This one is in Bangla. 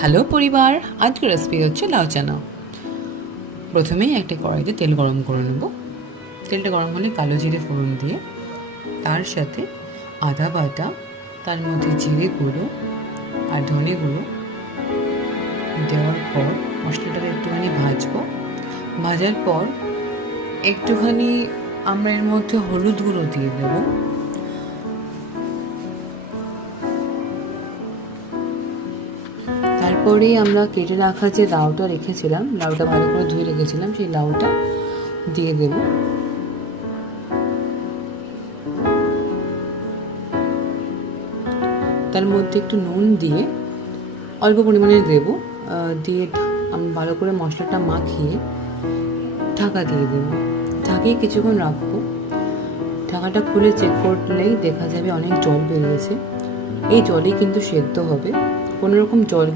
হ্যালো পরিবার, আজকের রেসিপি হচ্ছে লাউ চানা। প্রথমেই একটা কড়াইতে তেল গরম করে নেব। তেলটা গরম হলে কালো জিরে ফোড়ন দিয়ে তার সাথে আদা বাটা, তার মধ্যে জিরে গুঁড়ো আর ধনে গুঁড়ো দেওয়ার পর মশলাটাকে একটুখানি ভাজবো। ভাজার পর একটুখানি আমরা এর মধ্যে হলুদ গুঁড়ো দিয়ে দেবো। তারপরেই আমরা কেটে রাখা যে লাউটা রেখেছিলাম, লাউটা ভালো করে ধুয়ে রেখেছিলাম, সেই লাউটা দিয়ে দেব। তার মধ্যে একটু নুন দিয়ে অল্প পরিমাণে দেব, দিয়ে আমি ভালো করে মশলাটা মাখিয়ে ঢাকা দিয়ে দেব। ঢাকিয়ে কিছুক্ষণ রাখবো। ঢাকাটা খুলে চেক করলেই দেখা যাবে অনেক জল বেরিয়েছে। এই জলেই কিন্তু সেদ্ধ হবে, কোনো রকম জল